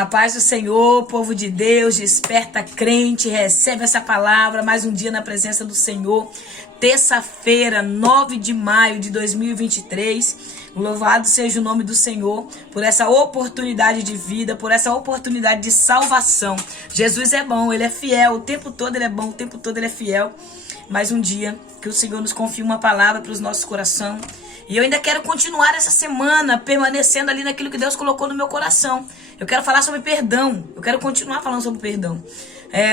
A paz do Senhor, povo de Deus, desperta crente, recebe essa palavra, mais um dia na presença do Senhor. Terça-feira, 9 de maio de 2023. Louvado seja o nome do Senhor por essa oportunidade de vida, por essa oportunidade de salvação. Jesus é bom, Ele é fiel, o tempo todo Ele é bom, o tempo todo Ele é fiel. Mais um dia que o Senhor nos confia uma palavra para os nossos corações. E eu ainda quero continuar essa semana permanecendo ali naquilo que Deus colocou no meu coração. Eu quero falar sobre perdão. Eu quero continuar falando sobre perdão.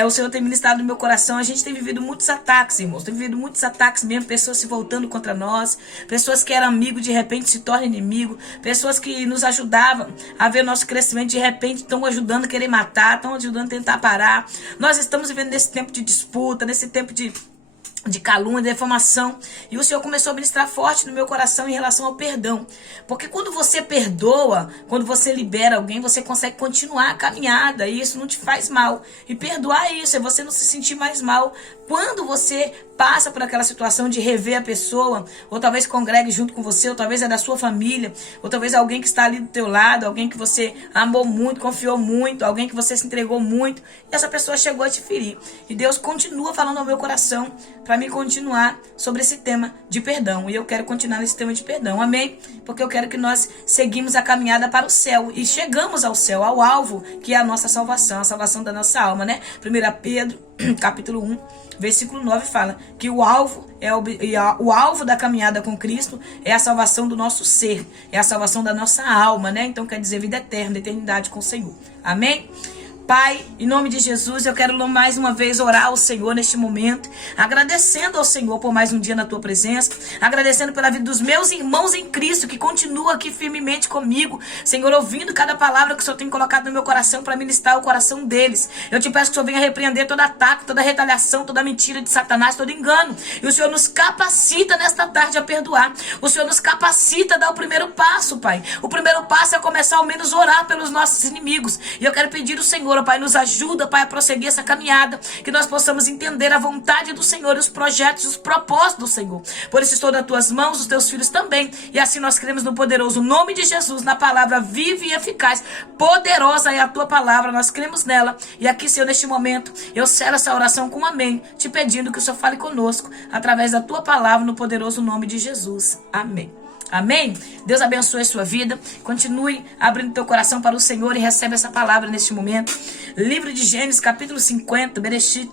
O Senhor tem ministrado no meu coração. A gente tem vivido muitos ataques, irmãos. Tem vivido muitos ataques mesmo. Pessoas se voltando contra nós. Pessoas que eram amigos, de repente se tornam inimigo. Pessoas que nos ajudavam a ver nosso crescimento, de repente estão ajudando a querer matar. Estão ajudando a tentar parar. Nós estamos vivendo nesse tempo de disputa, nesse tempo de calúnia, de defamação. E o Senhor começou a ministrar forte no meu coração em relação ao perdão. Porque quando você perdoa, quando você libera alguém, você consegue continuar a caminhada. E isso não te faz mal. E perdoar isso é você não se sentir mais mal. Quando você passa por aquela situação de rever a pessoa, ou talvez congregue junto com você, ou talvez é da sua família, ou talvez alguém que está ali do teu lado, alguém que você amou muito, confiou muito, alguém que você se entregou muito, e essa pessoa chegou a te ferir. E Deus continua falando ao meu coração para mim continuar sobre esse tema de perdão. E eu quero continuar nesse tema de perdão, amém? Porque eu quero que nós seguimos a caminhada para o céu e chegamos ao céu, ao alvo, que é a nossa salvação, a salvação da nossa alma, né? 1 Pedro, capítulo 1, versículo 9 fala que o alvo da caminhada com Cristo é a salvação do nosso ser, é a salvação da nossa alma, né? Então quer dizer vida eterna, eternidade com o Senhor. Amém? Pai, em nome de Jesus, eu quero mais uma vez orar ao Senhor neste momento, agradecendo ao Senhor por mais um dia na tua presença, agradecendo pela vida dos meus irmãos em Cristo, que continuam aqui firmemente comigo, Senhor, ouvindo cada palavra que o Senhor tem colocado no meu coração para ministrar o coração deles. Eu te peço que o Senhor venha repreender todo ataque, toda retaliação, toda mentira de Satanás, todo engano, e o Senhor nos capacita nesta tarde a perdoar. O Senhor nos capacita a dar o primeiro passo, Pai. O primeiro passo é começar ao menos a orar pelos nossos inimigos, e eu quero pedir ao Senhor, Pai, nos ajuda, Pai, a prosseguir essa caminhada, que nós possamos entender a vontade do Senhor, os projetos, os propósitos do Senhor. Por isso estou nas tuas mãos, os teus filhos também, e assim nós cremos no poderoso nome de Jesus, na palavra viva e eficaz. Poderosa é a tua palavra, nós cremos nela, e aqui, Senhor, neste momento, eu selo essa oração com um amém, te pedindo que o Senhor fale conosco, através da tua palavra, no poderoso nome de Jesus. Amém. Amém? Deus abençoe a sua vida. Continue abrindo teu coração para o Senhor e recebe essa palavra neste momento. Livro de Gênesis, capítulo 50, Bereshit,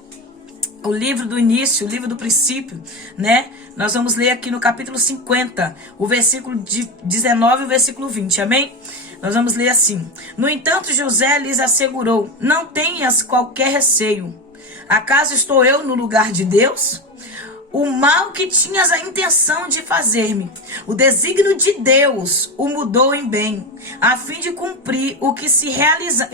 o livro do início, o livro do princípio, né? Nós vamos ler aqui no capítulo 50, o versículo 19 e o versículo 20, amém? Nós vamos ler assim: No entanto, José lhes assegurou: Não tenhas qualquer receio. Acaso estou eu no lugar de Deus? O mal que tinhas a intenção de fazer-me, o desígnio de Deus o mudou em bem, a fim de cumprir o que se realiza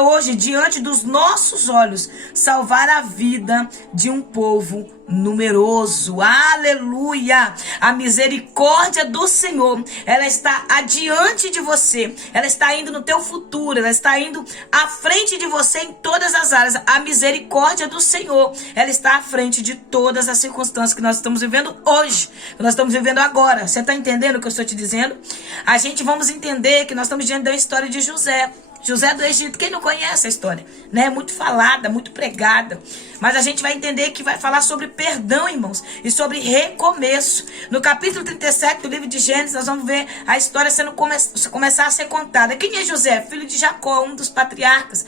hoje diante dos nossos olhos, salvar a vida de um povo numeroso. Aleluia! A misericórdia do Senhor, ela está adiante de você, ela está indo no teu futuro, ela está indo à frente de você em todas as áreas. A misericórdia do Senhor, ela está à frente de todas as circunstâncias que nós estamos vivendo hoje, que nós estamos vivendo agora. Você está entendendo o que eu estou te dizendo? A gente vamos entender que nós estamos diante da história de José do Egito. Quem não conhece a história, né? Muito falada, muito pregada. Mas a gente vai entender que vai falar sobre perdão, irmãos, e sobre recomeço. No capítulo 37 do livro de Gênesis, nós vamos ver a história sendo começar a ser contada. Quem é José? Filho de Jacó, um dos patriarcas.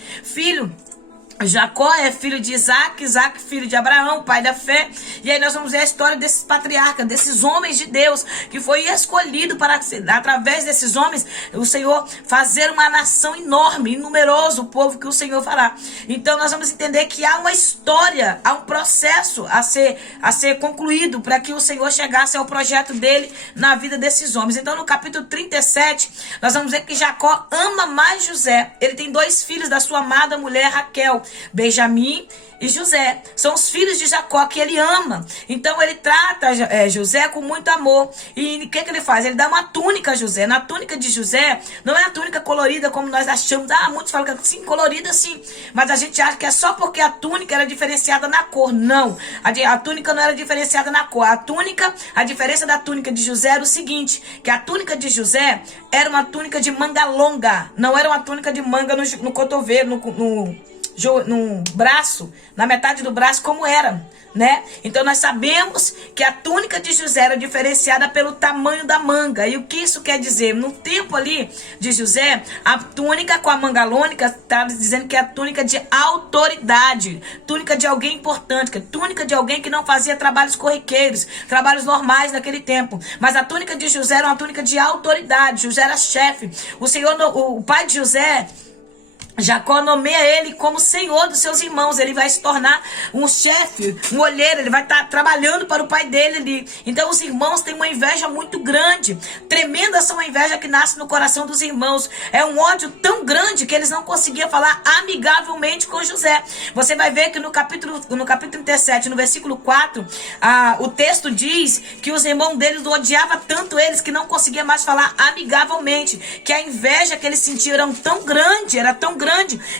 Jacó é filho de Isaac, Isaac filho de Abraão, pai da fé. E aí nós vamos ver a história desses patriarcas, desses homens de Deus, que foi escolhido para, através desses homens, o Senhor fazer uma nação enorme, numeroso, o povo que o Senhor fará. Então nós vamos entender que há uma história, há um processo a ser concluído para que o Senhor chegasse ao projeto dele na vida desses homens. Então no capítulo 37, nós vamos ver que Jacó ama mais José. Ele tem 2 filhos da sua amada mulher Raquel, Benjamim e José. São os filhos de Jacó que ele ama. Então ele trata José com muito amor. E o que ele faz? Ele dá uma túnica a José. Na túnica de José, não é a túnica colorida como nós achamos. Muitos falam que sim, colorida sim. Mas a gente acha que é só porque a túnica era diferenciada na cor. Não. A túnica não era diferenciada na cor. A diferença da túnica de José era o seguinte, que a túnica de José era uma túnica de manga longa. Não era uma túnica de manga no cotovelo, no braço, na metade do braço, como era, né? Então nós sabemos que a túnica de José era diferenciada pelo tamanho da manga. E o que isso quer dizer? No tempo ali de José, a túnica com a manga longa está dizendo que é a túnica de autoridade, túnica de alguém importante, túnica de alguém que não fazia trabalhos corriqueiros, trabalhos normais naquele tempo. Mas a túnica de José era uma túnica de autoridade. José era chefe. O pai de José, Jacó, nomeia ele como senhor dos seus irmãos. Ele vai se tornar um chefe, um olheiro. Ele vai estar trabalhando para o pai dele ali. Então os irmãos têm uma inveja muito grande. Tremenda essa inveja que nasce no coração dos irmãos. É um ódio tão grande que eles não conseguiam falar amigavelmente com José. Você vai ver que no capítulo 37, no versículo 4, o texto diz que os irmãos deles odiavam tanto eles que não conseguiam mais falar amigavelmente. Que a inveja que eles sentiam era tão grande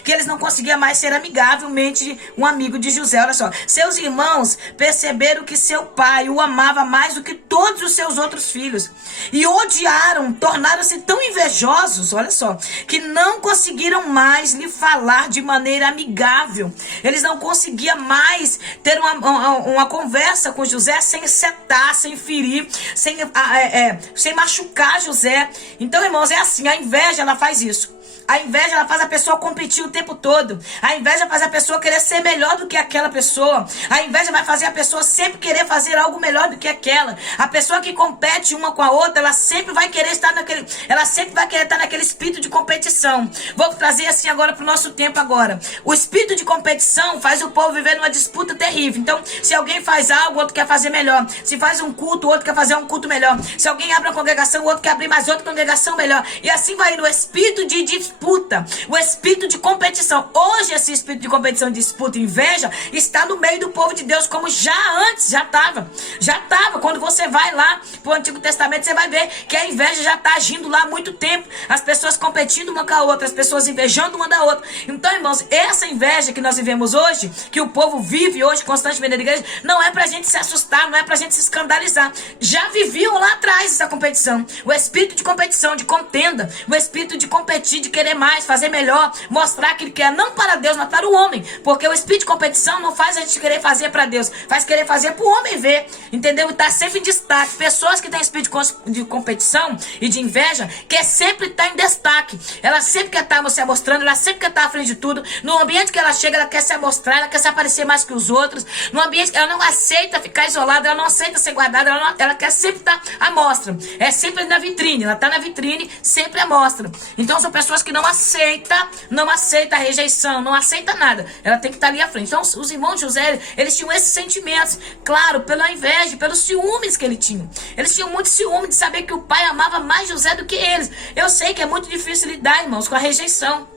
que eles não conseguiam mais ser amigavelmente um amigo de José. Olha só, seus irmãos perceberam que seu pai o amava mais do que todos os seus outros filhos e odiaram, tornaram-se tão invejosos, olha só, que não conseguiram mais lhe falar de maneira amigável. Eles não conseguiam mais ter uma conversa com José sem setar, sem ferir, sem machucar José. Então, irmãos, é assim, a inveja, ela faz isso. A inveja, ela faz a pessoa competir o tempo todo. A inveja faz a pessoa querer ser melhor do que aquela pessoa. A inveja vai fazer a pessoa sempre querer fazer algo melhor do que aquela. A pessoa que compete uma com a outra, ela sempre vai querer estar naquele espírito de competição. Vou trazer assim agora para o nosso tempo agora. O espírito de competição faz o povo viver numa disputa terrível. Então, se alguém faz algo, o outro quer fazer melhor. Se faz um culto, o outro quer fazer um culto melhor. Se alguém abre uma congregação, o outro quer abrir mais outra congregação melhor. E assim vai no espírito de disputa, o espírito de competição. Hoje esse espírito de competição, disputa e inveja está no meio do povo de Deus, como já estava. Quando você vai lá para o Antigo Testamento, você vai ver que a inveja já está agindo lá há muito tempo. As pessoas competindo uma com a outra, as pessoas invejando uma da outra. Então, irmãos, essa inveja que nós vivemos hoje, que o povo vive hoje constantemente na igreja, não é para a gente se assustar, não é para a gente se escandalizar. Já viviam lá atrás essa competição. O espírito de competição, de contenda, o espírito de competir, de querer mais, fazer melhor, mostrar que ele quer, não para Deus, mas para o homem, porque o espírito de competição não faz a gente querer fazer para Deus, faz querer fazer para o homem ver, entendeu? E tá sempre em destaque. Pessoas que têm espírito de competição e de inveja, quer sempre estar em destaque, ela sempre quer estar se mostrando, ela sempre quer estar à frente de tudo. No ambiente que ela chega, ela quer se mostrar, ela quer se aparecer mais que os outros. No ambiente, ela não aceita ficar isolada, ela não aceita ser guardada, ela quer sempre estar à mostra, é sempre na vitrine, ela está na vitrine, sempre à mostra. Então são pessoas que não aceita a rejeição, não aceita nada. Ela tem que estar ali à frente. Então os irmãos de José, eles tinham esses sentimentos, claro, pela inveja, pelos ciúmes que ele tinha. Eles tinham muito ciúme de saber que o pai amava mais José do que eles. Eu sei que é muito difícil lidar, irmãos, com a rejeição.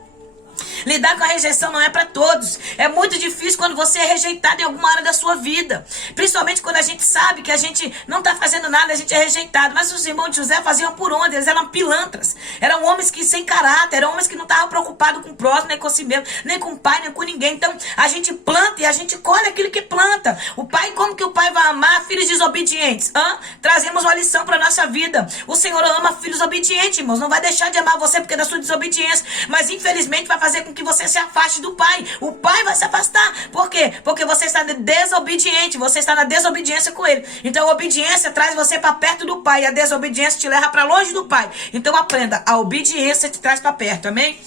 Lidar com a rejeição não é para todos. É muito difícil quando você é rejeitado em alguma área da sua vida. Principalmente quando a gente sabe que a gente não está fazendo nada, a gente é rejeitado. Mas os irmãos de José faziam por onde? Eles eram pilantras. Eram homens que sem caráter, eram homens que não estavam preocupados com o próximo, nem com si mesmo, nem com o pai, nem com ninguém. Então a gente planta e a gente colhe aquilo que planta. O pai, como que o pai vai amar filhos desobedientes? Trazemos uma lição para nossa vida. O Senhor ama filhos obedientes, irmãos. Não vai deixar de amar você porque da sua desobediência. Mas infelizmente vai fazer com que você se afaste do pai. O pai vai se afastar. Por quê? Porque você está desobediente. Você está na desobediência com ele. Então a obediência traz você para perto do pai. E a desobediência te leva para longe do pai. Então aprenda. A obediência te traz para perto. Amém?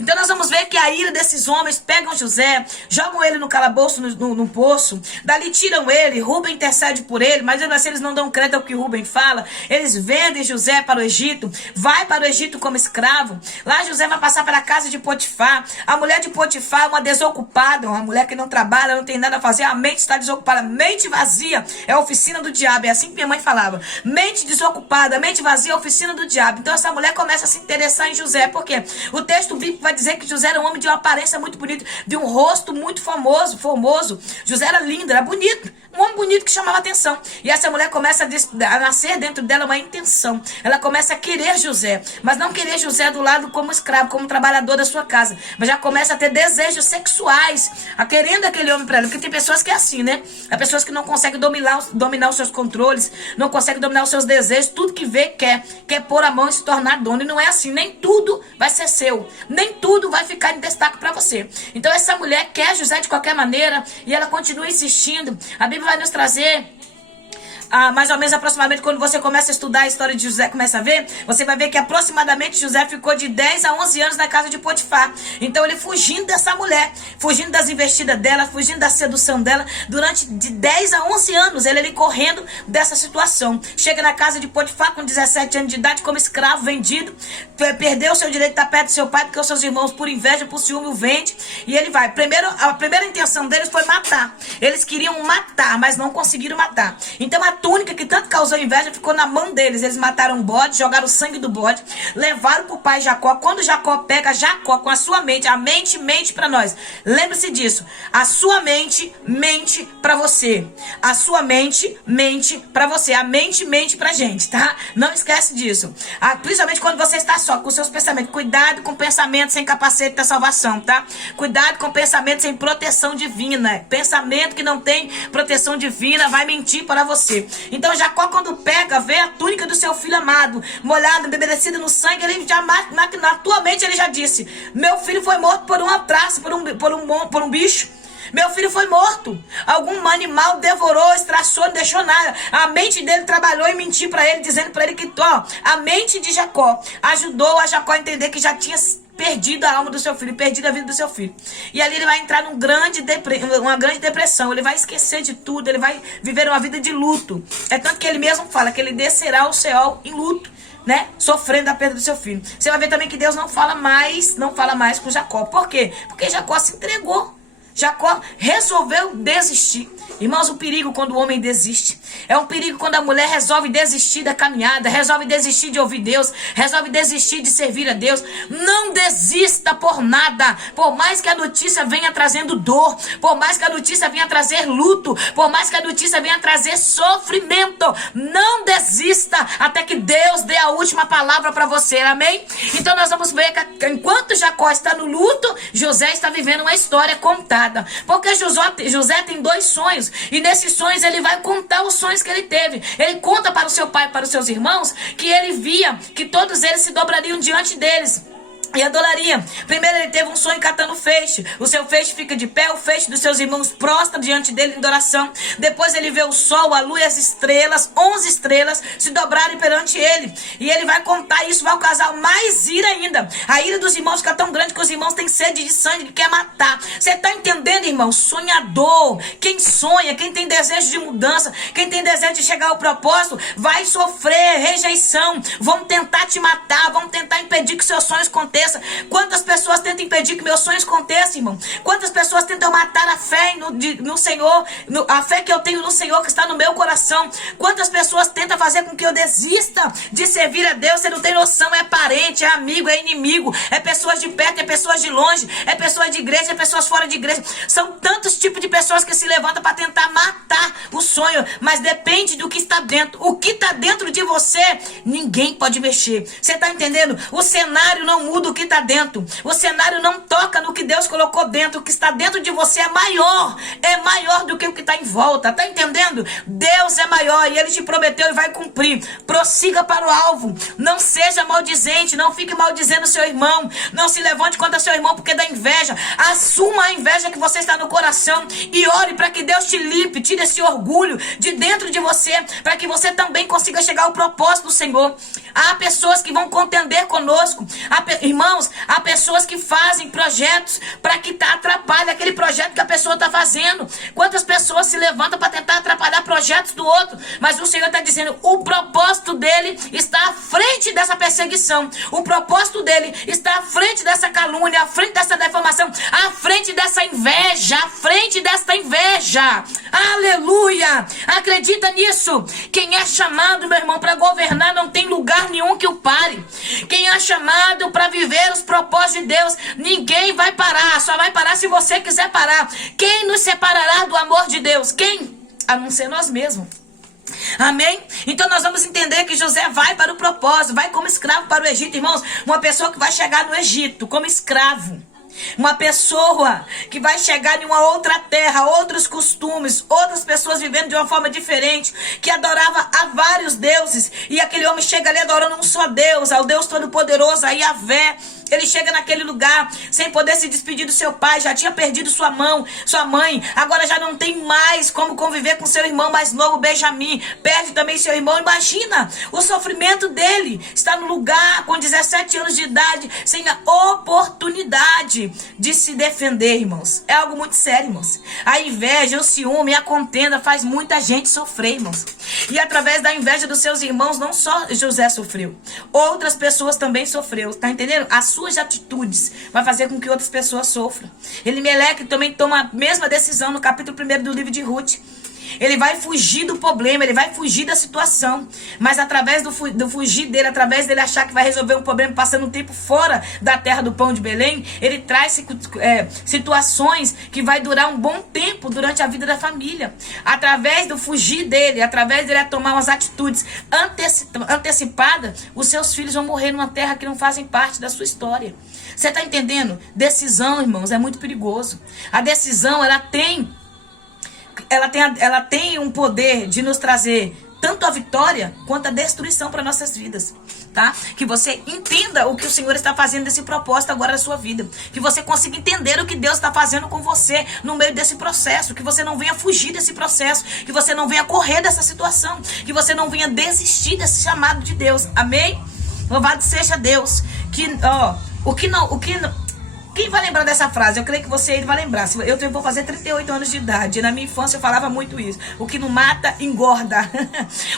Então nós vamos ver que a ira desses homens pegam José, jogam ele no calabouço, no poço, dali tiram ele, Rubem intercede por ele, mas assim, eles não dão crédito ao que Rubem fala. Eles vendem José para o Egito, vai para o Egito como escravo. Lá José vai passar para a casa de Potifar. A mulher de Potifar é uma desocupada, uma mulher que não trabalha, não tem nada a fazer, a mente está desocupada, mente vazia é a oficina do diabo, é assim que minha mãe falava. Mente desocupada, mente vazia é a oficina do diabo. Então essa mulher começa a se interessar em José, porque o texto bíblico vai dizer que José era um homem de uma aparência muito bonita, de um rosto muito formoso. José era lindo, era bonito. Um homem bonito que chamava atenção. E essa mulher começa a nascer dentro dela uma intenção. Ela começa a querer José. Mas não querer José do lado como escravo, como trabalhador da sua casa. Mas já começa a ter desejos sexuais. A querendo aquele homem para ela. Porque tem pessoas que é assim, né? Há pessoas que não conseguem dominar os seus controles. Não conseguem dominar os seus desejos. Tudo que vê, quer pôr a mão e se tornar dono. E não é assim. Nem tudo vai ser seu. Nem tudo vai ficar em destaque para você. Então essa mulher quer José de qualquer maneira. E ela continua insistindo. A Bíblia vai nos trazer mais ou menos aproximadamente, quando você começa a estudar a história de José, começa a ver, você vai ver que aproximadamente José ficou de 10 a 11 anos na casa de Potifar. Então ele fugindo dessa mulher, fugindo das investidas dela, fugindo da sedução dela, durante de 10 a 11 anos, ele correndo dessa situação. Chega na casa de Potifar com 17 anos de idade, como escravo vendido, perdeu o seu direito de estar perto do seu pai, porque os seus irmãos, por inveja, por ciúme, o vende, e ele vai. A primeira intenção deles foi matar. Eles queriam matar, mas não conseguiram matar. Então a túnica que tanto causou inveja ficou na mão deles. Eles mataram o bode, jogaram o sangue do bode, levaram para o pai Jacó. Quando Jacó pega Jacó com a sua mente, a mente mente para nós. Lembre-se disso. A sua mente mente para você. A sua mente mente para você. A mente mente pra gente, tá? Não esquece disso. Principalmente quando você está só com os seus pensamentos. Cuidado com pensamento sem capacete da salvação, tá? Cuidado com pensamento sem proteção divina. Pensamento que não tem proteção divina vai mentir para você. Então Jacó, quando pega, vê a túnica do seu filho amado, molhada, embebedecida no sangue, ele já na tua mente ele já disse: meu filho foi morto por uma traça, por um bicho. Meu filho foi morto. Algum animal devorou, estraçou, não deixou nada. A mente dele trabalhou em mentir para ele, dizendo para ele que a mente de Jacó ajudou a Jacó a entender que já tinha perdido a alma do seu filho, perdido a vida do seu filho. E ali ele vai entrar uma grande depressão. Ele vai esquecer de tudo, ele vai viver uma vida de luto. É tanto que ele mesmo fala que ele descerá ao céu em luto, né? Sofrendo a perda do seu filho. Você vai ver também que Deus não fala mais com Jacó. Por quê? Porque Jacó se entregou. Jacó resolveu desistir. Irmãos, o perigo quando o homem desiste. É um perigo quando a mulher resolve desistir da caminhada, resolve desistir de ouvir Deus, resolve desistir de servir a Deus. Não desista por nada. Por mais que a notícia venha trazendo dor, por mais que a notícia venha trazer luto, por mais que a notícia venha trazer sofrimento, não desista até que Deus dê a última palavra para você, amém? Então nós vamos ver que enquanto Jacó está no luto, José está vivendo uma história contada. Porque José tem 2 sonhos. E nesses sonhos ele vai contar os sonhos que ele teve. Ele conta para o seu pai e para os seus irmãos que ele via que todos eles se dobrariam diante deles e adoraria. Primeiro ele teve um sonho catando feixe. O seu feixe fica de pé, o feixe dos seus irmãos prostra diante dele em adoração. Depois ele vê o sol, a lua e as estrelas, 11 estrelas, se dobrarem perante ele. E ele vai contar isso, vai causar mais ira ainda. A ira dos irmãos fica tão grande que os irmãos têm sede de sangue, que quer matar. Você está entendendo, irmão? Sonhador, quem sonha, quem tem desejo de mudança, quem tem desejo de chegar ao propósito, vai sofrer rejeição. Vão tentar te matar, vão tentar impedir que seus sonhos aconteçam. Quantas pessoas tentam impedir que meus sonhos aconteçam, irmão? Quantas pessoas tentam matar a fé no Senhor, a fé que eu tenho no Senhor, que está no meu coração? Quantas pessoas tentam fazer com que eu desista de servir a Deus? Você não tem noção, é parente, é amigo, é inimigo, é pessoas de perto, é pessoas de longe, é pessoas de igreja, é pessoas fora de igreja. São tantos tipos de pessoas que se levantam para tentar matar o sonho, mas depende do que está dentro. O que está dentro de você, ninguém pode mexer. Você está entendendo? O cenário não muda o que está dentro. O cenário não toca no que Deus colocou dentro. O que está dentro de você é maior do que o que está em volta. Tá entendendo? Deus é maior e Ele te prometeu e vai cumprir. Prossiga para o alvo. Não seja maldizente. Não fique maldizendo seu irmão. Não se levante contra seu irmão porque dá inveja. Assuma a inveja que você está no coração e ore para que Deus te limpe, tire esse orgulho de dentro de você, para que você também consiga chegar ao propósito do Senhor. Há pessoas que vão contender conosco. Irmãos, há pessoas que fazem projetos para que atrapalhe aquele projeto que a pessoa está fazendo. Quantas pessoas se levantam para tentar atrapalhar projetos do outro? Mas o Senhor está dizendo, o propósito dele está à frente dessa perseguição. O propósito dele está à frente dessa calúnia, à frente dessa deformação, à frente dessa inveja, à frente desta inveja. Aleluia! Acredita nisso? Quem é chamado, meu irmão, para governar não tem lugar nenhum que o pare. Quem é chamado para viver viver os propósitos de Deus, ninguém vai parar. Só vai parar se você quiser parar. Quem nos separará do amor de Deus? Quem? A não ser nós mesmos. Amém? Então nós vamos entender que José vai para o propósito, vai como escravo para o Egito, irmãos. Uma pessoa que vai chegar no Egito como escravo, uma pessoa que vai chegar em uma outra terra, outros costumes, outras pessoas vivendo de uma forma diferente, que adorava a vários deuses, e aquele homem chega ali adorando um só Deus, ao Deus Todo-Poderoso, a Yahvé. Ele chega naquele lugar sem poder se despedir do seu pai, já tinha perdido sua mãe, agora já não tem mais como conviver com seu irmão mais novo, Benjamim, perde também seu irmão. Imagina o sofrimento dele, está no lugar com 17 anos de idade, sem a oportunidade de se defender, irmãos. É algo muito sério, irmãos. A inveja, o ciúme, a contenda faz muita gente sofrer, irmãos. E através da inveja dos seus irmãos, não só José sofreu, outras pessoas também sofreu, tá entendendo? As suas atitudes vai fazer com que outras pessoas sofram. Elimeleque também toma a mesma decisão no capítulo 1 do livro de Ruth. Ele vai fugir do problema, ele vai fugir da situação, mas através do fugir dele, através dele achar que vai resolver um problema passando um tempo fora da terra do pão de Belém, ele traz situações que vai durar um bom tempo durante a vida da família. Através do fugir dele, através dele tomar umas atitudes antecipadas, os seus filhos vão morrer numa terra que não fazem parte da sua história. Você está entendendo? Decisão, irmãos, é muito perigoso. A decisão, ela tem um poder de nos trazer tanto a vitória quanto a destruição para nossas vidas, tá? Que você entenda o que o Senhor está fazendo desse propósito agora na sua vida, que você consiga entender o que Deus está fazendo com você no meio desse processo, que você não venha fugir desse processo, que você não venha correr dessa situação, que você não venha desistir desse chamado de Deus. Amém? Louvado seja Deus. Quem vai lembrar dessa frase? Eu creio que você vai lembrar. Eu vou fazer 38 anos de idade. Na minha infância eu falava muito isso. O que não mata, engorda.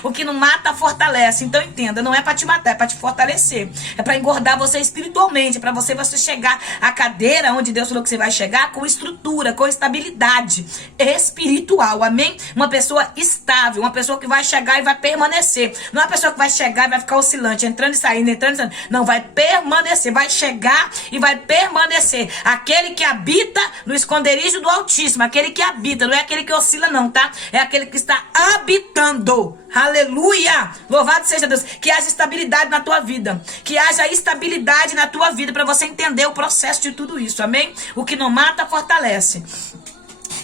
O que não mata, fortalece. Então entenda, não é para te matar, é para te fortalecer. É para engordar você espiritualmente. É para você chegar à cadeira onde Deus falou que você vai chegar com estrutura, com estabilidade espiritual. Amém? Uma pessoa estável, uma pessoa que vai chegar e vai permanecer. Não é uma pessoa que vai chegar e vai ficar oscilante, entrando e saindo, entrando e saindo. Não, vai permanecer. Vai chegar e vai permanecer. Aquele que habita no esconderijo do Altíssimo, aquele que habita, não é aquele que oscila não, tá? É aquele que está habitando. Aleluia! Louvado seja Deus. Que haja estabilidade na tua vida, que haja estabilidade na tua vida para você entender o processo de tudo isso, amém? O que não mata, fortalece.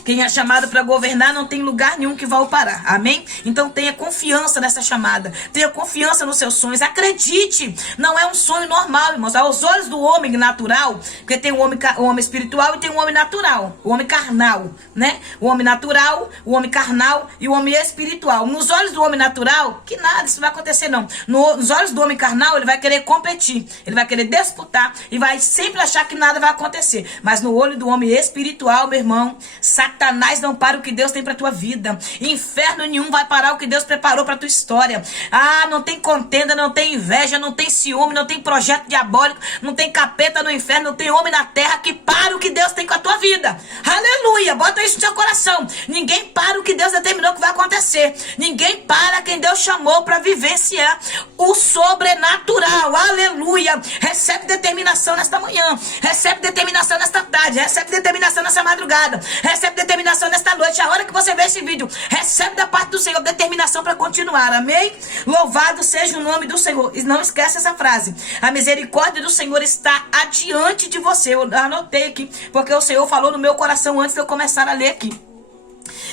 Quem é chamado para governar não tem lugar nenhum que vá o parar. Amém? Então tenha confiança nessa chamada. Tenha confiança nos seus sonhos. Acredite. Não é um sonho normal, irmãos. Aos olhos do homem natural, porque tem o homem espiritual e tem o homem natural. O homem carnal, né? O homem natural, o homem carnal e o homem espiritual. Nos olhos do homem natural, que nada, isso não vai acontecer não. Nos olhos do homem carnal, ele vai querer competir. Ele vai querer disputar e vai sempre achar que nada vai acontecer. Mas no olho do homem espiritual, meu irmão, Satanás não para o que Deus tem para tua vida. Inferno nenhum vai parar o que Deus preparou para tua história. Ah, não tem contenda, não tem inveja, não tem ciúme, não tem projeto diabólico, não tem capeta no inferno, não tem homem na terra que para o que Deus tem com a tua vida. Aleluia, bota isso no teu coração. Ninguém para o que Deus determinou que vai acontecer. Ninguém para quem Deus chamou para vivenciar o sobrenatural. Aleluia. Recebe determinação nesta manhã, recebe determinação nesta tarde, recebe determinação nessa madrugada, recebe determinação nesta noite. A hora que você vê esse vídeo, recebe da parte do Senhor determinação para continuar. Amém? Louvado seja o nome do Senhor. E não esquece essa frase: a misericórdia do Senhor está adiante de você. Eu anotei aqui, porque o Senhor falou no meu coração antes de eu começar a ler aqui.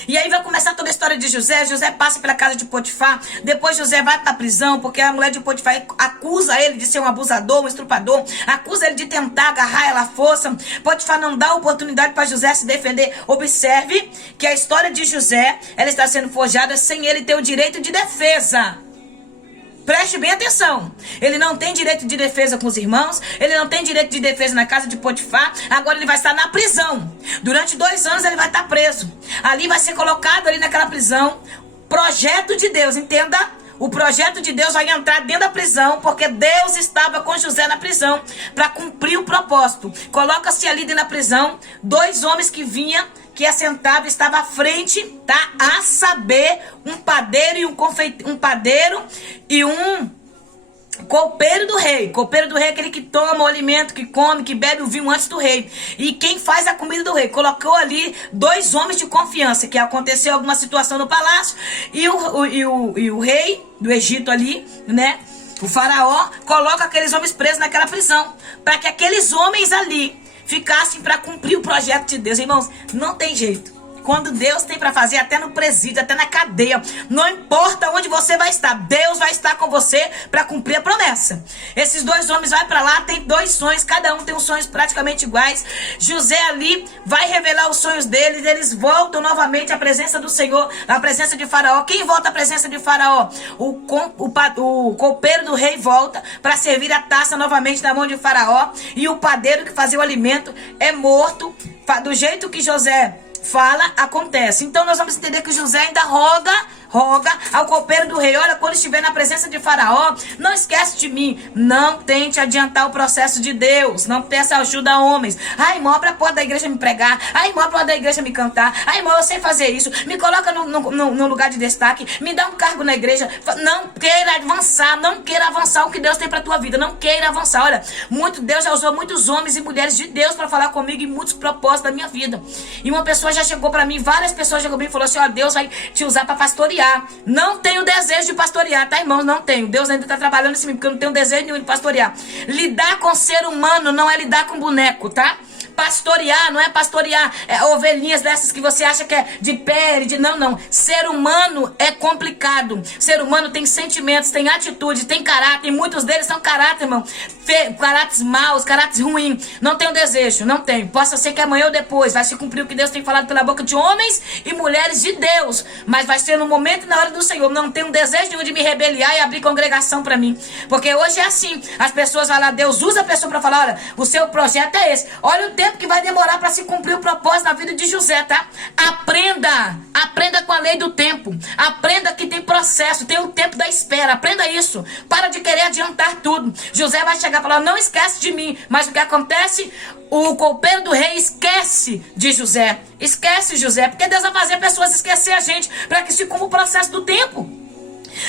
E aí vai começar toda a história de José. José passa pela casa de Potifar. Depois José vai pra prisão, porque a mulher de Potifar acusa ele de ser um abusador, um estuprador. Acusa ele de tentar agarrar ela à força. Potifar não dá oportunidade para José se defender. Observe que a história de José, ela está sendo forjada sem ele ter o direito de defesa. Preste bem atenção. Ele não tem direito de defesa com os irmãos. Ele não tem direito de defesa na casa de Potifar. Agora ele vai estar na prisão. Durante 2 anos ele vai estar preso. Ali vai ser colocado ali naquela prisão. Projeto de Deus, entenda. O projeto de Deus vai entrar dentro da prisão, porque Deus estava com José na prisão para cumprir o propósito. Coloca-se ali dentro da prisão 2 homens que vinham, que assentava, estava à frente, tá? A saber, um padeiro e um Copeiro do rei. Copeiro do rei é aquele que toma o alimento, que come, que bebe o vinho antes do rei. E quem faz a comida do rei. Colocou ali 2 homens de confiança, que aconteceu alguma situação no palácio. E o rei do Egito ali, né? O faraó coloca aqueles homens presos naquela prisão. Para que aqueles homens ali ficassem para cumprir o projeto de Deus. Irmãos, não tem jeito. Quando Deus tem para fazer, até no presídio, até na cadeia, não importa onde você vai estar, Deus vai estar com você para cumprir a promessa. Esses 2 homens vão para lá, tem 2 sonhos, cada um tem uns sonhos praticamente iguais. José ali vai revelar os sonhos deles, eles voltam novamente à presença do Senhor, à presença de Faraó. Quem volta à presença de Faraó? O copeiro do rei volta para servir a taça novamente na mão de Faraó, e o padeiro que fazia o alimento é morto. Do jeito que José fala, acontece. Então nós vamos entender que José ainda roga ao copeiro do rei: olha, quando estiver na presença de Faraó, não esquece de mim. Não tente adiantar o processo de Deus. Não peça ajuda a homens. Ai, irmão, abre a porta da igreja me pregar. Ai, irmão, abre a porta da igreja me cantar. Ai, irmão, eu sei fazer isso. Me coloca no lugar de destaque. Me dá um cargo na igreja. Não queira avançar. Não queira avançar o que Deus tem pra tua vida. Não queira avançar. Olha, Deus já usou muitos homens e mulheres de Deus para falar comigo em muitos propósitos da minha vida. E uma pessoa já chegou pra mim, várias pessoas chegou pra mim e falou assim: ó, Deus vai te usar pra pastorear. Não tenho desejo de pastorear, tá, irmãos? Não tenho. Deus ainda tá trabalhando em mim, porque eu não tenho desejo nenhum de pastorear. Lidar com ser humano não é lidar com boneco, tá? Pastorear não é pastorear ovelhinhas dessas que você acha que é de pele, não. Ser humano é complicado. Ser humano tem sentimentos, tem atitude, tem caráter. E muitos deles são caráter, irmão. Caráteres maus, caráteres ruins. Não tenho desejo, não tenho. Possa ser que amanhã ou depois vai se cumprir o que Deus tem falado pela boca de homens e mulheres de Deus. Mas vai ser no momento e na hora do Senhor. Não tenho desejo nenhum de me rebeliar e abrir congregação pra mim. Porque hoje é assim. As pessoas vão lá, Deus usa a pessoa pra falar: olha, o seu projeto é esse. Olha o tempo que vai demorar para se cumprir o propósito na vida de José, tá? Aprenda com a lei do tempo. Aprenda que tem processo, tem o tempo da espera. Aprenda isso. Para de querer adiantar tudo. José vai chegar e falar: não esquece de mim. Mas o que acontece? O copeiro do rei esquece de José. Esquece José, porque Deus vai fazer pessoas esquecer a gente para que se cumpra o processo do tempo.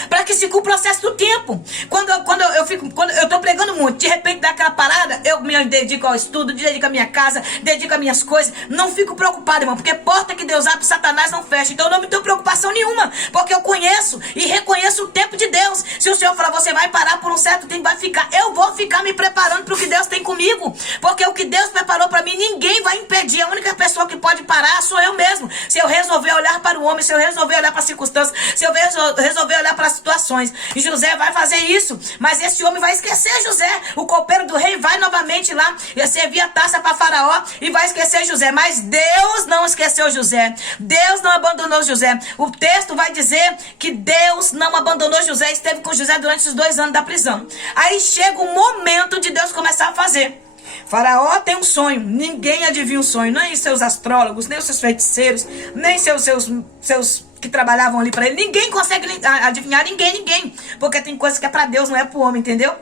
Para que se cumpra o processo do tempo. Quando eu tô pregando muito, de repente dá aquela parada, eu me dedico ao estudo, dedico a minha casa, dedico a minhas coisas. Não fico preocupado, irmão, porque porta que Deus abre, Satanás não fecha. Então eu não me tenho preocupação nenhuma, porque eu conheço e reconheço o tempo de Deus. Se o Senhor falar: você vai parar por um certo tempo, vai ficar, eu vou ficar me preparando para o que Deus tem comigo. Porque o que Deus preparou para mim, ninguém vai impedir. A única pessoa que pode parar sou eu mesmo. Se eu resolver olhar para o homem, se eu resolver olhar para as circunstâncias, se eu resolver olhar para as situações. E José vai fazer isso, mas esse homem vai esquecer José. O copeiro do rei vai novamente lá e servir a taça para Faraó e vai esquecer José. Mas Deus não esqueceu José. Deus não abandonou José. O texto vai dizer que Deus não abandonou José, esteve com José durante os 2 anos da prisão. Aí chega o momento de Deus começar a fazer. Faraó tem um sonho, ninguém adivinha o sonho, nem seus astrólogos, nem os seus feiticeiros, nem seus que trabalhavam ali para ele. Ninguém consegue adivinhar, ninguém. Porque tem coisas que é para Deus, não é para o homem, entendeu?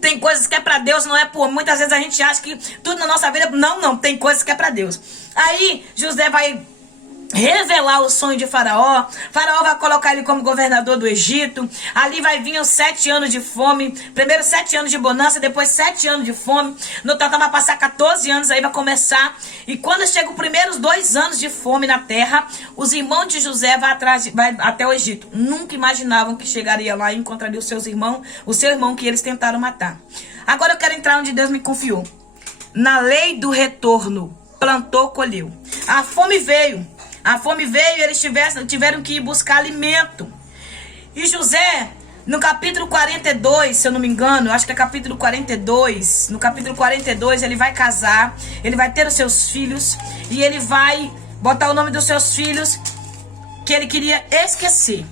Tem coisas que é para Deus, não é para o homem. Muitas vezes a gente acha que tudo na nossa vida, não, tem coisas que é para Deus. Aí José vai revelar o sonho de Faraó. Faraó vai colocar ele como governador do Egito. Ali vai vir os 7 anos de fome. Primeiro 7 anos de bonança, depois 7 anos de fome. No total vai passar 14 anos, aí vai começar. E quando chega os primeiros 2 anos de fome na terra, os irmãos de José vai até o Egito. Nunca imaginavam que chegaria lá e encontraria o seu irmão que eles tentaram matar. Agora eu quero entrar onde Deus me confiou. Na lei do retorno, plantou, colheu. A fome veio e eles tiveram que ir buscar alimento. E José, no capítulo 42, se eu não me engano, acho que é capítulo 42. No capítulo 42 ele vai casar, ele vai ter os seus filhos e ele vai botar o nome dos seus filhos que ele queria esquecer.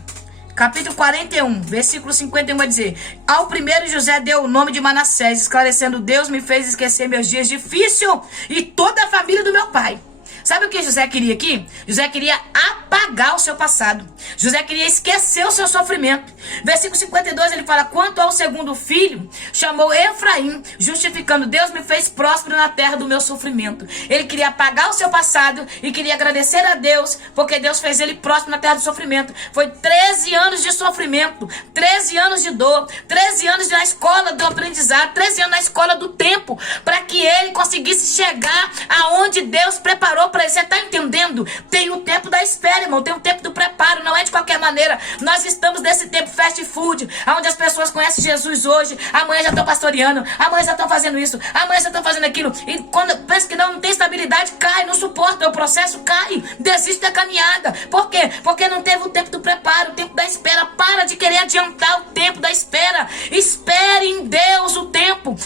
Capítulo 41, versículo 51 vai dizer: ao primeiro José deu o nome de Manassés, esclarecendo: Deus me fez esquecer meus dias difíceis e toda a família do meu pai. Sabe o que José queria aqui? José queria apagar o seu passado. José queria esquecer o seu sofrimento. Versículo 52, ele fala: quanto ao segundo filho, chamou Efraim, justificando: Deus me fez próspero na terra do meu sofrimento. Ele queria apagar o seu passado e queria agradecer a Deus, porque Deus fez ele próspero na terra do sofrimento. Foi 13 anos de sofrimento, 13 anos de dor, 13 anos na escola do aprendizado, 13 anos na escola do tempo, para que ele conseguisse chegar aonde Deus preparou para ele. Você está entendendo? Tem o tempo da espera, irmão, tem o tempo do preparo, não é de qualquer maneira. Nós estamos nesse tempo fast food, onde as pessoas conhecem Jesus hoje, amanhã já estão pastoreando, amanhã já estão fazendo isso, amanhã já estão fazendo aquilo, e quando pensa que não tem estabilidade, cai, não suporta, o processo cai, desiste da caminhada. Por quê? Porque não teve o tempo do preparo, o tempo da espera. Para de querer adiantar o tempo da espera. Espere em Deus o tempo,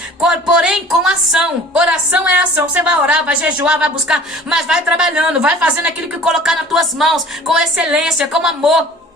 porém com ação. Oração é ação. Você vai orar, vai jejuar, vai buscar, mas vai trabalhando, vai fazendo aquilo que colocar nas tuas mãos, com excelência, com amor.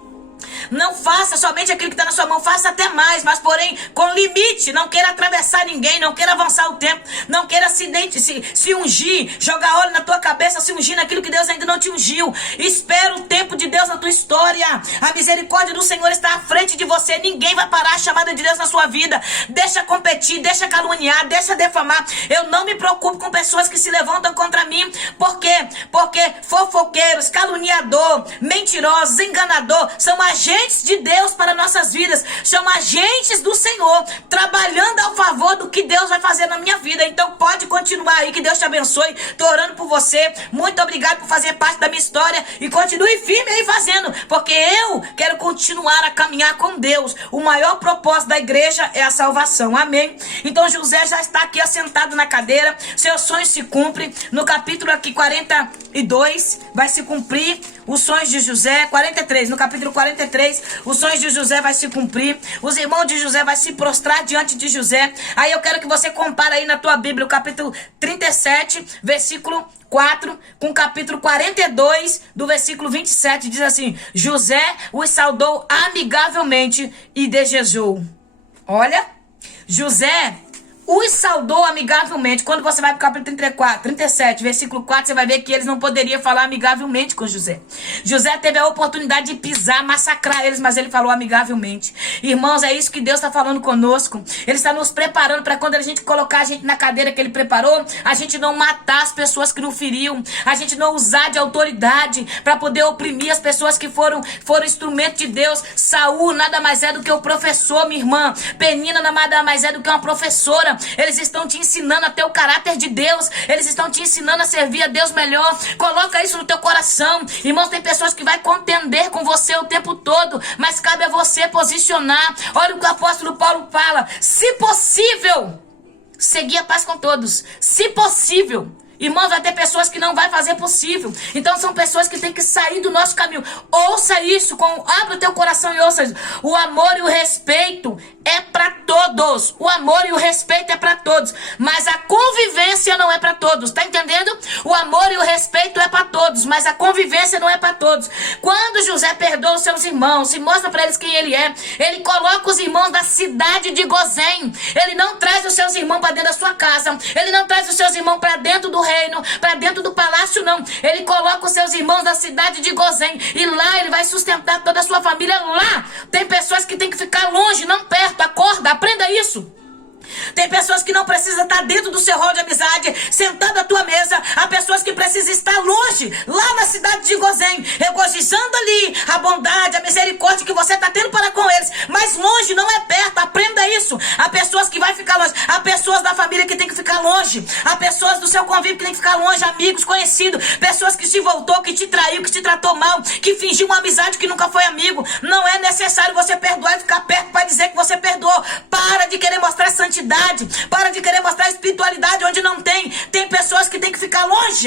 Não faça somente aquilo que está na sua mão, faça até mais, mas porém com limite. Não queira atravessar ninguém, não queira avançar o tempo, não queira se ungir, jogar óleo na tua cabeça, se ungir naquilo que Deus ainda não te ungiu. Espera o tempo de Deus na tua história. A misericórdia do Senhor está à frente de você. Ninguém vai parar a chamada de Deus na sua vida. Deixa competir, deixa caluniar, deixa defamar. Eu não me preocupo com pessoas que se levantam contra mim. Por quê? Porque fofoqueiros, caluniador, mentirosos, enganador, são agentes de Deus para nossas vidas, são agentes do Senhor, trabalhando ao favor do que Deus vai fazer na minha vida. Então pode continuar aí, que Deus te abençoe. Tô orando por você, muito obrigado por fazer parte da minha história, e continue firme aí fazendo, porque eu quero continuar a caminhar com Deus. O maior propósito da igreja é a salvação, amém? Então José já está aqui assentado na cadeira, seus sonhos se cumprem. No capítulo aqui 42 vai se cumprir os sonhos de José. 43, no capítulo 43, os sonhos de José vai se cumprir. Os irmãos de José vai se prostrar diante de José. Aí eu quero que você compare aí na tua Bíblia o capítulo 37, versículo 4, com o capítulo 42, do versículo 27, diz assim: José os saudou amigavelmente e desejou. Olha, José os saudou amigavelmente. Quando você vai para o capítulo 37, versículo 4, você vai ver que eles não poderiam falar amigavelmente com José. José teve a oportunidade de pisar, massacrar eles, mas ele falou amigavelmente. Irmãos, é isso que Deus está falando conosco. Ele está nos preparando para quando a gente colocar a gente na cadeira que ele preparou, a gente não matar as pessoas que não feriam, a gente não usar de autoridade para poder oprimir as pessoas que foram instrumento de Deus. Saul nada mais é do que o professor, minha irmã. Penina nada mais é do que uma professora. Eles estão te ensinando a ter o caráter de Deus. Eles estão te ensinando a servir a Deus melhor. Coloca isso no teu coração. Irmãos, tem pessoas que vai contender com você o tempo todo, mas cabe a você posicionar. Olha o que o apóstolo Paulo fala: se possível, seguir a paz com todos. Se possível. Irmãos, vai ter pessoas que não vai fazer possível. Então são pessoas que têm que sair do nosso caminho. Ouça isso, abre o teu coração e ouça isso. O amor e o respeito é para todos. O amor e o respeito é para todos. Mas a convivência não é para todos. Tá entendendo? O amor e o respeito é para todos, mas a convivência não é para todos. Quando José perdoa os seus irmãos, e mostra para eles quem ele é, ele coloca os irmãos da cidade de Gozém. Ele não traz os seus irmãos para dentro da sua casa. Ele não traz os seus irmãos para dentro do reino, para dentro do palácio, não. Ele coloca os seus irmãos da cidade de Gozém, e lá ele vai sustentar toda a sua família. Lá tem pessoas que tem que ficar longe, não perto. Acorda, aprenda isso. Tem pessoas que não precisam estar dentro do seu rol de amizade, sentando à tua mesa. Há pessoas que precisam estar longe, lá na cidade de Gozém, regozijando ali a bondade, a misericórdia que você está tendo para com eles. Mas longe não é perto, aprenda isso. Há pessoas que vai ficar longe, há pessoas da família que tem que ficar longe, há pessoas do seu convívio que tem que ficar longe, amigos, conhecidos, pessoas que te voltou, que te traiu, que te tratou mal, que fingiu uma amizade que nunca foi amigo. Não é necessário você perdoar e ficar perto para dizer que você perdoou. Para de querer mostrar santidade. Para de querer mostrar espiritualidade onde não tem. Tem pessoas que tem que ficar longe.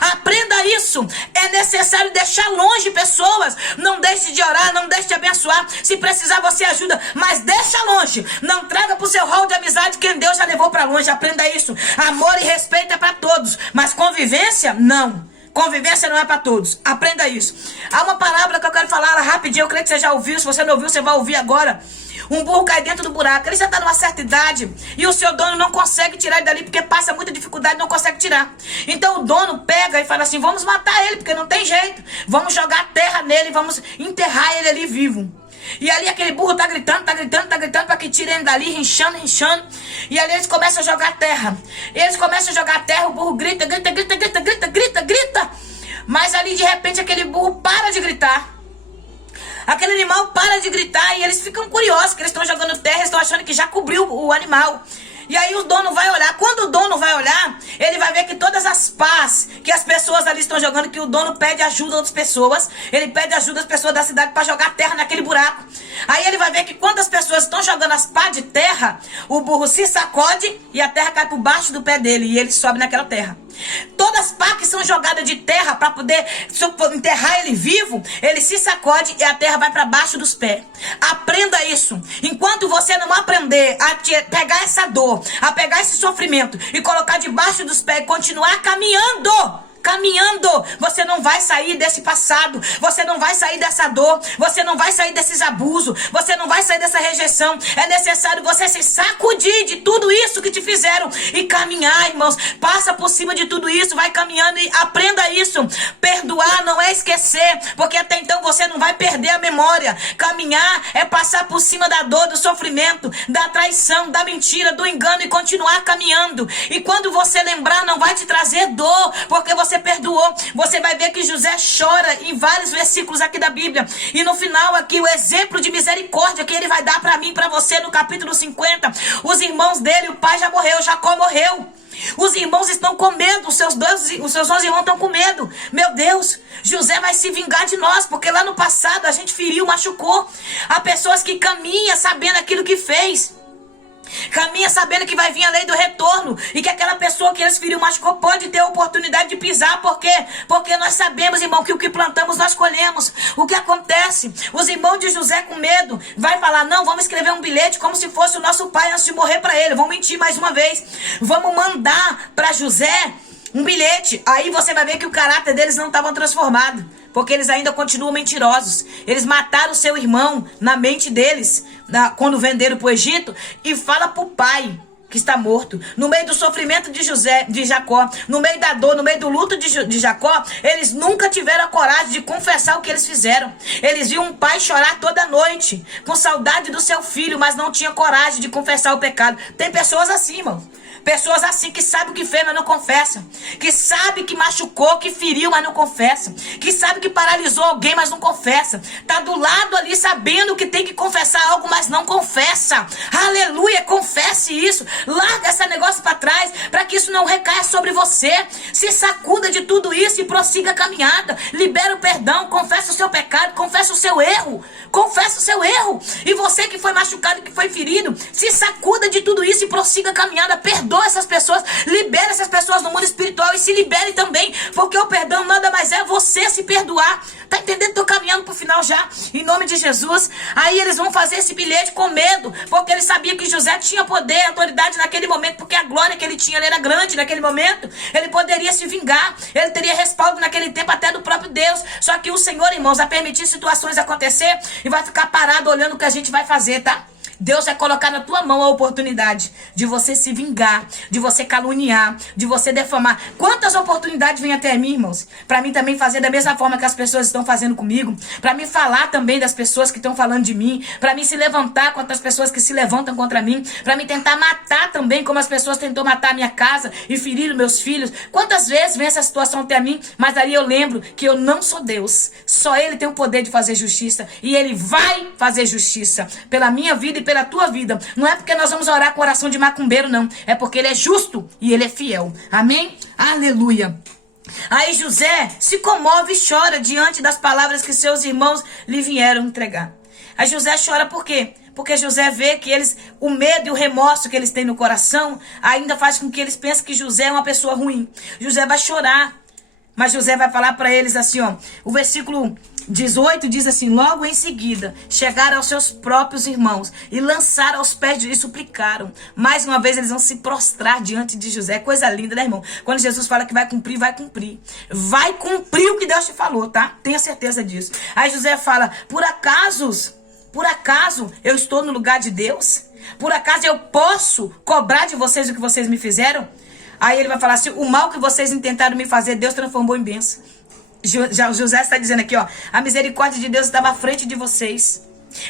Aprenda isso. É necessário deixar longe pessoas. Não deixe de orar, não deixe de abençoar. Se precisar você ajuda, mas deixa longe. Não traga pro seu rol de amizade quem Deus já levou para longe. Aprenda isso. Amor e respeito é para todos, mas convivência não. Convivência não é para todos. Aprenda isso. Há uma palavra que eu quero falar rapidinho. Eu creio que você já ouviu. Se você não ouviu, você vai ouvir agora. Um burro cai dentro do buraco. Ele já está numa certa idade e o seu dono não consegue tirar ele dali porque passa muita dificuldade e não consegue tirar. Então o dono pega e fala assim: vamos matar ele porque não tem jeito. Vamos jogar terra nele, vamos enterrar ele ali vivo. E ali aquele burro tá gritando para que tire ele dali, rinchando. E ali eles começam a jogar terra. O burro grita. Mas ali de repente aquele burro para de gritar. Aquele animal para de gritar e eles ficam curiosos, que eles estão jogando terra, eles estão achando que já cobriu o animal. E aí o dono vai olhar. Quando o dono vai olhar, ele vai ver que todas as pás que as pessoas ali estão jogando, que o dono pede ajuda a outras pessoas. Ele pede ajuda às pessoas da cidade para jogar terra naquele buraco. Aí ele vai ver que quando as pessoas estão jogando as pás de terra, o burro se sacode e a terra cai por baixo do pé dele e ele sobe naquela terra. Todas as pás que são jogadas de terra para poder enterrar ele vivo, ele se sacode e a terra vai para baixo dos pés. Aprenda isso. Enquanto você não aprender a pegar essa dor, a pegar esse sofrimento e colocar debaixo dos pés e continuar caminhando, você não vai sair desse passado, você não vai sair dessa dor, você não vai sair desses abusos, você não vai sair dessa rejeição. É necessário você se sacudir de tudo isso que te fizeram e caminhar, irmãos. Passa por cima de tudo isso, vai caminhando e aprenda isso. Perdoar não é esquecer, porque até então você não vai perder a memória. Caminhar é passar por cima da dor, do sofrimento, da traição, da mentira, do engano e continuar caminhando. E quando você lembrar, não vai te trazer dor, porque você perdoou. Você vai ver que José chora em vários versículos aqui da Bíblia. E no final aqui, o exemplo de misericórdia que ele vai dar para mim e para você no capítulo 50. Os irmãos dele, o pai já morreu, Jacó morreu. Os irmãos estão com medo, os seus 11 irmãos estão com medo. Meu Deus, José vai se vingar de nós, porque lá no passado a gente feriu, machucou. Há pessoas que caminham sabendo aquilo que fez. Caminha sabendo que vai vir a lei do retorno e que aquela pessoa que eles feriu, machucou, pode ter a oportunidade de pisar. Por quê? Porque nós sabemos, irmão, que o que plantamos nós colhemos. O que acontece? Os irmãos de José com medo vai falar: não, vamos escrever um bilhete como se fosse o nosso pai antes de morrer para ele. Vamos mentir mais uma vez. Vamos mandar para José um bilhete. Aí você vai ver que o caráter deles não estava transformado, porque eles ainda continuam mentirosos. Eles mataram o seu irmão na mente deles, quando venderam para o Egito, e fala para o pai que está morto. No meio do sofrimento de Jacó, no meio da dor, no meio do luto de Jacó, eles nunca tiveram a coragem de confessar o que eles fizeram. Eles viam um pai chorar toda noite, com saudade do seu filho, mas não tinha coragem de confessar o pecado. Tem pessoas assim, irmão. Pessoas assim que sabem o que fez, mas não confessam. Que sabe que machucou, que feriu, mas não confessam. Que sabe que paralisou alguém, mas não confessa. Tá do lado ali sabendo que tem que confessar algo, mas não confessa. Aleluia, confesse isso. Larga esse negócio para trás, para que isso não recaia sobre você. Se sacuda de tudo isso e prossiga a caminhada. Libera o perdão, confessa o seu pecado, confessa o seu erro. Confessa o seu erro. E você que foi machucado, que foi ferido, se sacuda de tudo isso e prossiga a caminhada. Perdoa essas pessoas, libera essas pessoas no mundo espiritual e se libere também, porque o perdão nada mais é você se perdoar. Tá entendendo? Tô caminhando pro final já, em nome de Jesus. Aí eles vão fazer esse bilhete com medo, porque eles sabiam que José tinha poder, autoridade naquele momento, porque a glória que ele tinha, ele era grande naquele momento. Ele poderia se vingar, ele teria respaldo naquele tempo até do próprio Deus. Só que o Senhor, irmãos, vai permitir situações acontecer e vai ficar parado olhando o que a gente vai fazer, tá? Deus vai colocar na tua mão a oportunidade de você se vingar, de você caluniar, de você defamar. Quantas oportunidades vêm até mim, irmãos? Para mim também fazer da mesma forma que as pessoas estão fazendo comigo. Para mim falar também das pessoas que estão falando de mim. Para mim se levantar contra as pessoas que se levantam contra mim. Para mim tentar matar também, como as pessoas tentou matar a minha casa e ferir os meus filhos. Quantas vezes vem essa situação até mim? Mas aí eu lembro que eu não sou Deus. Só Ele tem o poder de fazer justiça. E Ele vai fazer justiça pela minha vida e pela tua vida. Não é porque nós vamos orar com oração de macumbeiro, não. É porque Ele é justo e Ele é fiel. Amém? Aleluia. Aí José se comove e chora diante das palavras que seus irmãos lhe vieram entregar. Aí José chora por quê? Porque José vê que o medo e o remorso que eles têm no coração ainda faz com que eles pensem que José é uma pessoa ruim. José vai chorar. Mas José vai falar para eles assim, ó. O versículo 18 diz assim: logo em seguida chegaram aos seus próprios irmãos e lançaram aos pés de e suplicaram. Mais uma vez eles vão se prostrar diante de José. Coisa linda, né, irmão? Quando Jesus fala que vai cumprir, vai cumprir. Vai cumprir o que Deus te falou, tá? Tenha certeza disso. Aí José fala: por acaso eu estou no lugar de Deus? Por acaso eu posso cobrar de vocês o que vocês me fizeram? Aí ele vai falar assim: o mal que vocês intentaram me fazer, Deus transformou em bênção. José está dizendo aqui, ó: a misericórdia de Deus estava à frente de vocês.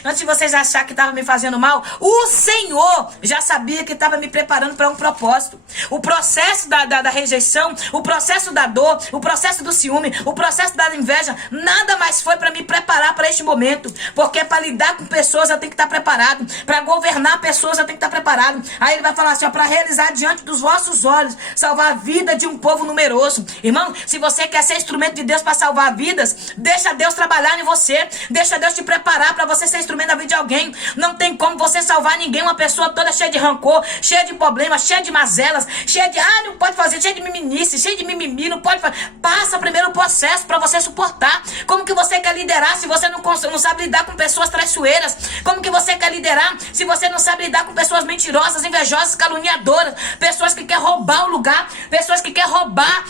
Antes de vocês acharem que estava me fazendo mal, o Senhor já sabia que estava me preparando para um propósito. O processo da rejeição, o processo da dor, o processo do ciúme, o processo da inveja, nada mais foi para me preparar para este momento. Porque para lidar com pessoas eu tenho que estar preparado. Para governar pessoas eu tenho que estar preparado. Aí ele vai falar assim, ó: para realizar diante dos vossos olhos, salvar a vida de um povo numeroso. Irmão, se você quer ser instrumento de Deus para salvar vidas, deixa Deus trabalhar em você. Deixa Deus te preparar para você ser instrumento da vida de alguém. Não tem como você salvar ninguém, uma pessoa toda cheia de rancor, cheia de problemas, cheia de mazelas, cheia de, não pode fazer, cheia de miminice, cheia de mimimi, não pode fazer. Passa primeiro o processo para você suportar. Como que você quer liderar se você não sabe lidar com pessoas traiçoeiras? Como que você quer liderar se você não sabe lidar com pessoas mentirosas, invejosas, caluniadoras, pessoas que querem roubar o lugar, pessoas que querem roubar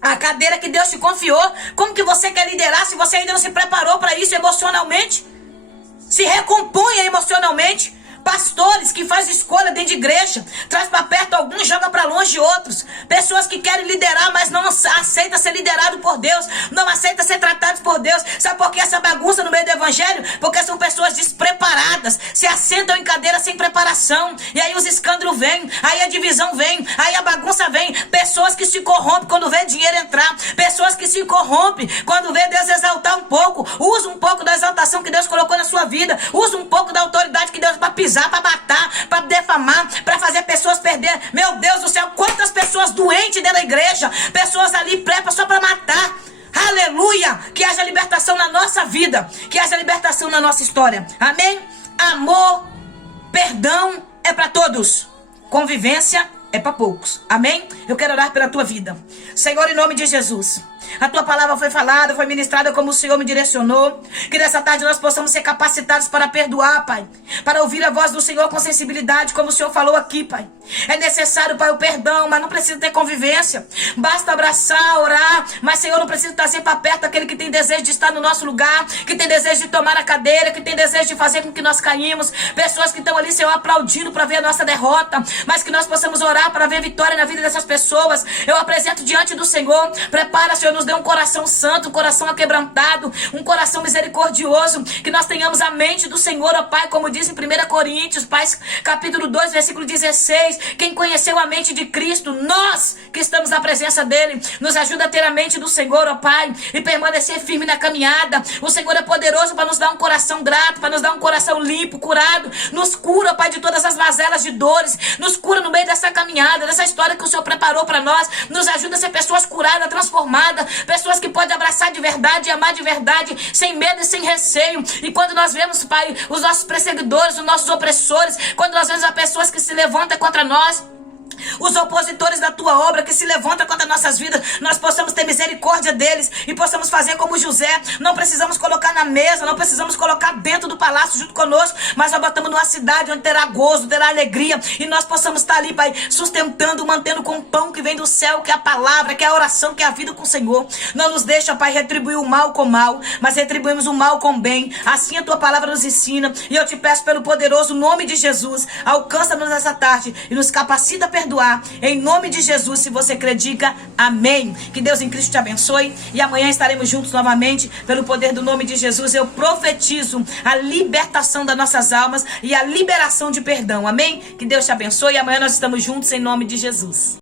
a cadeira que Deus te confiou? Como que você quer liderar se você ainda não se preparou para isso emocionalmente? Se recompunha emocionalmente. Pastores que fazem escolha dentro de igreja, traz para perto alguns, joga para longe outros. Pessoas que querem liderar, mas não aceita ser liderado por Deus, não aceita ser tratados por Deus. Sabe por que essa bagunça no meio do evangelho? Porque são pessoas despreparadas, se assentam em cadeira sem preparação, e aí os escândalos vêm, aí a divisão vem, aí a bagunça vem. Pessoas que se corrompem quando vê dinheiro entrar, pessoas que se corrompem quando vê Deus exaltar um pouco. Usa um pouco da exaltação que Deus colocou na sua vida, usa um pouco da autoridade que Deus para pisar, para matar, para defamar, para fazer pessoas perder. Meu Deus do céu, quantas pessoas doentes dentro da igreja, pessoas ali prepas só para matar. Aleluia! Que haja libertação na nossa vida, que haja libertação na nossa história. Amém? Amor, perdão é para todos, convivência é para poucos. Amém? Eu quero orar pela tua vida. Senhor, em nome de Jesus, a tua palavra foi falada, foi ministrada como o Senhor me direcionou. Que nessa tarde nós possamos ser capacitados para perdoar, Pai. Para ouvir a voz do Senhor com sensibilidade, como o Senhor falou aqui, Pai. É necessário, Pai, o perdão, mas não precisa ter convivência. Basta abraçar, orar. Mas, Senhor, não precisa trazer para perto aquele que tem desejo de estar no nosso lugar, que tem desejo de tomar a cadeira, que tem desejo de fazer com que nós caímos. Pessoas que estão ali, Senhor, aplaudindo para ver a nossa derrota. Mas que nós possamos orar para ver vitória na vida dessas pessoas. Eu apresento diante do Senhor. Prepara, Senhor, nos dê um coração santo, um coração aquebrantado, um coração misericordioso, que nós tenhamos a mente do Senhor, ó Pai, como diz em 1 Coríntios, Pai, capítulo 2, versículo 16, quem conheceu a mente de Cristo, nós que estamos na presença dele, nos ajuda a ter a mente do Senhor, ó Pai, e permanecer firme na caminhada. O Senhor é poderoso para nos dar um coração grato, para nos dar um coração limpo, curado, nos cura, ó Pai, de todas as mazelas de dores, nos cura no meio dessa caminhada, dessa história que o Senhor preparou para nós, nos ajuda a ser pessoas curadas, transformadas, pessoas que podem abraçar de verdade e amar de verdade, sem medo e sem receio. E quando nós vemos, Pai, os nossos perseguidores, os nossos opressores, quando nós vemos as pessoas que se levantam contra nós, os opositores da tua obra que se levantam contra nossas vidas, nós possamos ter misericórdia deles e possamos fazer como José. Não precisamos colocar na mesa, não precisamos colocar dentro do palácio junto conosco, mas nós botamos numa cidade onde terá gozo, terá alegria, e nós possamos estar ali, Pai, sustentando, mantendo com o pão que vem do céu, que é a palavra, que é a oração, que é a vida com o Senhor. Não nos deixa, Pai, retribuir o mal com mal, mas retribuímos o mal com bem. Assim a tua palavra nos ensina, e eu te peço pelo poderoso nome de Jesus, alcança-nos nessa tarde e nos capacita a perdoar. Em nome de Jesus, se você crê, diga amém. Que Deus em Cristo te abençoe. E amanhã estaremos juntos novamente. Pelo poder do nome de Jesus, eu profetizo a libertação das nossas almas e a liberação de perdão. Amém? Que Deus te abençoe. E amanhã nós estamos juntos em nome de Jesus.